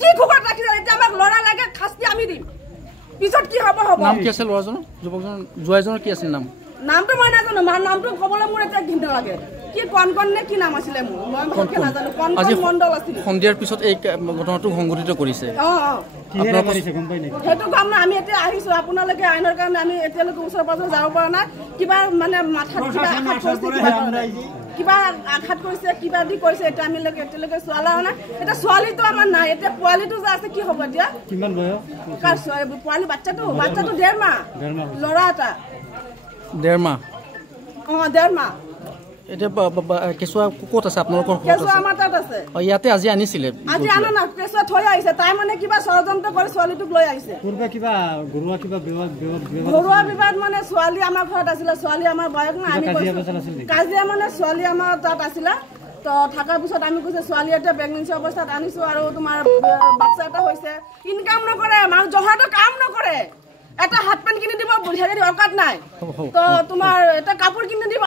কি খবর রাখি এটা আমাক লড়া লাগে শাস্তি আমি দিম পিছত কি হ'ব হ'ব নাম কি আছিল ল'ৰাজন যুৱকজন জুৱাইজনৰ কি আছিল নাম নামটো মই নাজানো মাৰ নামটো ক'বলৈ মোৰ এটা ঘিন্তা লাগে কি কন নে কি নাম আছিলে মোৰ মই ভালকে নাজানো কন মণ্ডল আছিল সন্ধিয়াৰ পিছত এই ঘটনাটো সংঘটিত কৰিছে কিহেৰে কৰিছে গম পাই নেকি সেইটো কাম না আমি এতিয়া আহিছো আপোনালোকে আইনৰ কাৰণে আমি এতিয়ালৈকে ওচৰ পাজৰ যাব পৰা নাই কিবা মানে মাথাত কিবা আঘাত কৰিছে কিবা দি কৰিছে এটা আমি এতিয়ালৈকে চোৱালা নাই এটা ছোৱালীটো আমাৰ নাই এতিয়া পোৱালীটো যে আছে কি হ'ব এতিয়া কিমান বয়স কাৰ পোৱালী বাচ্চাটো 1.5 মাহ ল'ৰা এটা 1.5 মাহ 1.5 মাহ এতিয়া কেঁচুৱা ক'ত আছে আপোনালোকৰ ঘৰত কেঁচুৱা আমাৰ তাত আছে ইয়াতে আজি আনিছিলে আজি আনা না কেঁচুৱা থৈ আহিছে তাই মানে কিবা ষড়যন্ত্ৰ কৰি ছোৱালীটোক লৈ আহিছে পূৰ্বে কিবা ঘৰুৱা কিবা ঘৰুৱা বিবাদ মানে ছোৱালী আমাৰ ঘৰত আছিলে ছোৱালী আমাৰ বয়স নাই আমি কাজিয়া মানে ছোৱালী আমাৰ তাত আছিলে তো থাকাৰ পিছত আমি কৈছে ছোৱালী এটা প্ৰেগনেন্সি অৱস্থাত আনিছো আৰু তোমাৰ বাচ্চা এটা হৈছে ইনকাম নকৰে মানুহ জহাটো কাম নকৰে এটা হাত পেন কিনি দিব বুঢ়াকে অকাত নাই তো তোমাৰ এটা কাপোৰ কিনি দিব